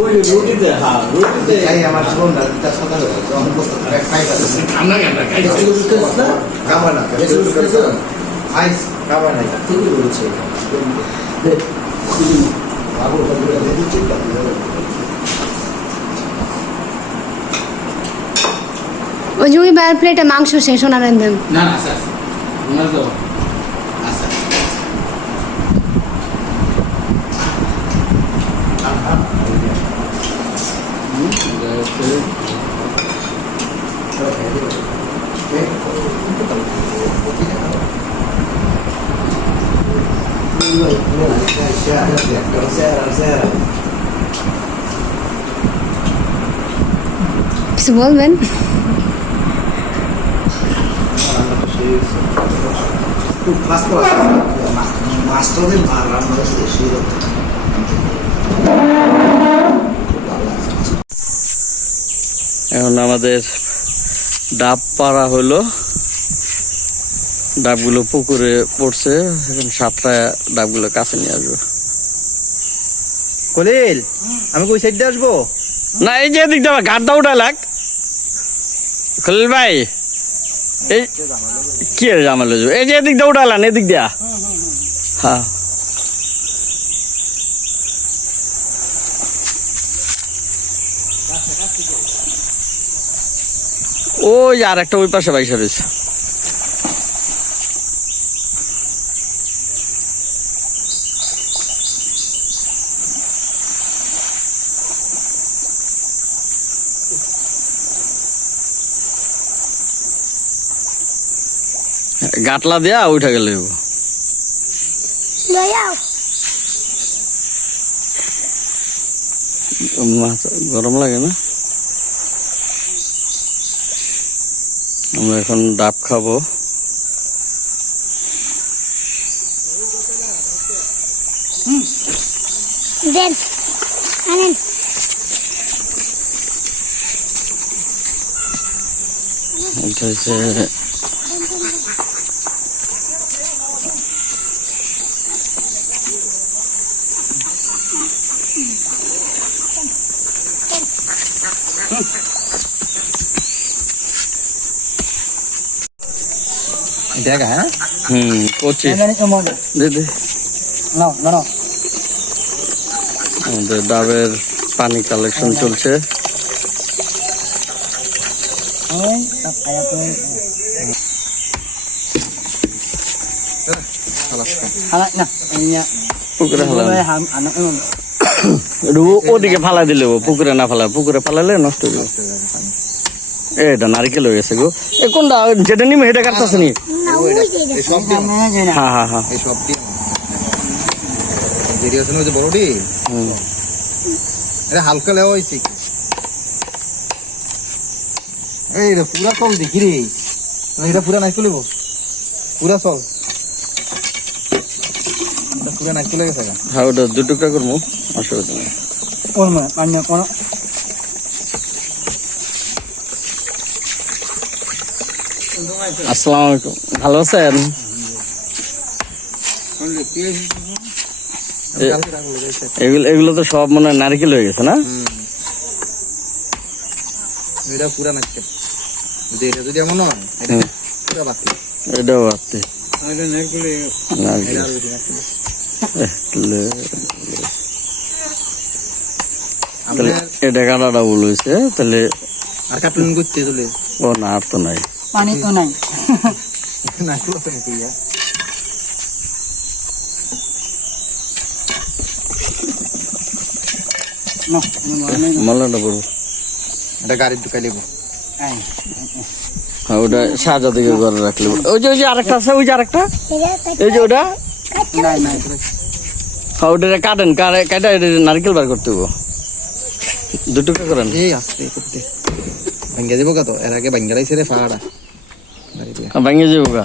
ওই রুটিতে হ্যাঁ রুটিতে এই আমার জীবনটা তার সাথে যখন বসে খাই পাচ্ছি আমরা কেন খাই না খাবার না আইস খাবার নাই ঠিকই বলেছে দেখ বাবু বাবু দেখি চেক করতে ওই যে ওই বার প্লেটে মাংস শেষ ওনার দেন না না স্যার ওনার তো আচ্ছা কিছু বলবেন? খুব ফাস্ট ক্লাস মাস্টারদের রান্না হচ্ছে সেরকম এখন আমাদের ডাব পাড়া হলো, ডাবগুলো পুকুরে পড়ছে, এখন সাতটা ডাবগুলো কাছে নিয়ে আসবো। কলিল আমি কই সাইড দিয়ে আসবো? না এই যে এদিক দিয়ে গাড্ডা উঠা লাগ খলিল ভাই, এই কি জামাল এই যে এদিক দিয়ে উঠালান, এদিক দিয়া হ্যাঁ ওই আর একটা ওই পাশে বাইসা রয়েছে। গাটলা দেয়া উঠা গেলে গরম লাগে না। আমরা এখন ডাব খাবো। এটা হচ্ছে দেখা হ্যাঁ কচি দে দে। আমাদের ডাবের পানি কালেকশন চলছে। পুকুরে ওদিকে ফালা দিলে পুকুরে না ফালা, পুকুরে ফালালে নষ্ট হয়ে যাবে। এটা নারিকেল হয়ে গেছে গো। এ কোনটা যেটা নিমে সেটা কাটতেছে নি? হ্যাঁ হ্যাঁ হ্যাঁ বড়টি এটা হালকা লেওয়া হয়েছে। এই পুরা চল দেখি রে, এটা পুরা নাই তুলিব, পুরা চল পুরা নাই তুলে গেছে। হ্যাঁ ওটা দু টুকরা করবো, অসুবিধা নেই। আসসালামু আলাইকুম, ভালো আছেন? এগুলো তো সব মনে হয় নারকেল হয়ে গেছে না? এটা পুরা নারকেল, এটা যদি এমন হয় পুরা বাকি, এটাও বাড়তে এটা কাটাটা ভুল হয়েছে। তাহলে আর কাটলেন করতে চলে ও না, আর তো নাই, পানি তো নাই। নারকেল আছে নাকি? মলাটা বলবো এটা গাড়ির ঢুকাই লেবো। হ্যাঁ ওটা সাজা দিকে ঘরে রাখলে। ওই যে আরেকটা আছে, ওই যে আরেকটা, এই যে ওটা হ্যাঁ ওটা কাটেন, কাটা নারকেল বার করতে হবো, দুটুকা করেন। এই আসতে করতে ভাঙ্গা দেবো কত, এর আগে ভাঙ্গা রাইছে রে ফাড়া ভাঙে যাবো গা।